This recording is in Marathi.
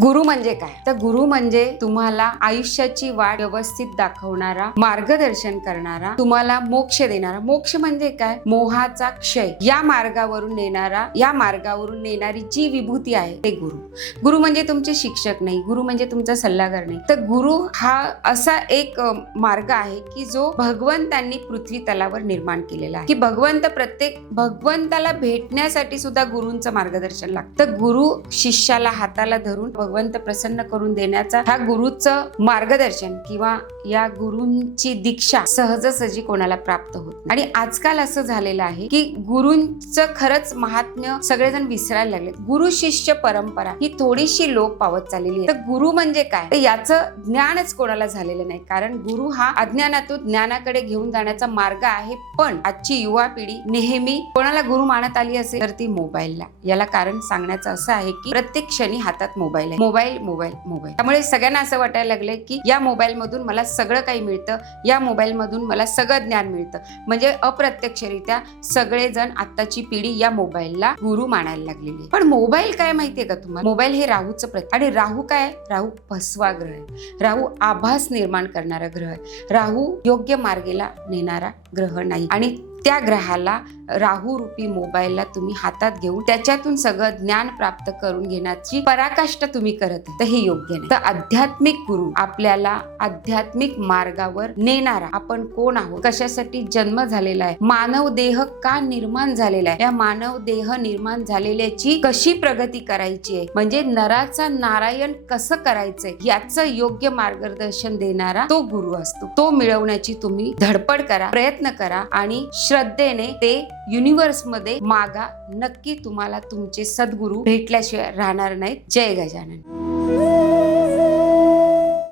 गुरु म्हणजे काय? तर गुरु म्हणजे तुम्हाला आयुष्याची वाट व्यवस्थित दाखवणारा, मार्गदर्शन करणारा, तुम्हाला मोक्ष देणारा. मोक्ष म्हणजे काय? मोहाचा क्षय. या मार्गावरून नेणारी जी विभूती आहे ते गुरु. गुरु म्हणजे तुमचे शिक्षक नाही, गुरु म्हणजे तुमचा सल्लागार नाही. तर गुरु हा असा एक मार्ग आहे की जो भगवंतांनी पृथ्वी तलावर निर्माण केलेला आहे. की भगवंताला भेटण्यासाठी सुद्धा गुरूंचं मार्गदर्शन लागतं. तर गुरु शिष्याला हाताला धरून भगवंत प्रसन्न करून देण्याचा हा गुरुचं मार्गदर्शन किंवा या गुरूंची दीक्षा सहजासहजी कोणाला प्राप्त होत नाही. आणि आजकाल असं झालेलं आहे की गुरूंचं खरंच महात्म्य सगळेजण विसरायला लागले. गुरु शिष्य परंपरा ही थोडीशी लोप पावत चाललेली आहे. तर गुरु म्हणजे काय? तर याचं ज्ञानच कोणाला झालेलं नाही. कारण गुरु हा अज्ञानातून ज्ञानाकडे घेऊन जाण्याचा मार्ग आहे. पण आजची युवा पिढी नेहमी कोणाला गुरु मानत आली असेल तर ती मोबाईलला. याला कारण सांगण्याचं असं आहे की प्रत्येक क्षणी हातात मोबाईल आहे. Mobile mobile mobile. त्यामुळे सगळ्यांना असं वाटायला लागलंय की या मोबाईल मधून मला सगळं काही मिळतं, या मोबाईल मधून मला सगळं ज्ञान मिळतं. म्हणजे अप्रत्यक्षरित्या सगळेजण आताची पिढी या मोबाईलला गुरु मानायला लागलेली आहे. पण मोबाईल काय माहितीये का तुम्हाला? मोबाईल हे राहूचं प्रतीक. आणि राहू काय? राहू फसवा ग्रह आहे. राहू आभास निर्माण करणारा ग्रह आहे. राहू योग्य मार्गेला नेणारा ग्रह नाही. आणि त्या ग्रहाला राहू रूपी मोबाईलला तुम्ही हातात घेऊन त्याच्यातून सगळं ज्ञान प्राप्त करून घेण्याची पराकाष्ठा तुम्ही करत आहे, तर हे योग्य नाही. तर आध्यात्मिक गुरु आपल्याला आध्यात्मिक मार्गावर नेणारा, आपण कोण आहोत, कशासाठी जन्म झालेला आहे, मानव देह का निर्माण झालेला आहे, या मानव देह निर्माण झालेल्याची कशी प्रगती करायची आहे, म्हणजे नराचा नारायण कसं करायचंय याचं योग्य मार्गदर्शन देणारा तो गुरु असतो. तो मिळवण्याची तुम्ही धडपड करा, प्रयत्न करा आणि श्रद्धेने ते युनिव्हर्स मध्ये मागा. नक्की तुम्हाला तुमचे सद्गुरू भेटल्याशिवाय राहणार नाहीत. जय गजानन.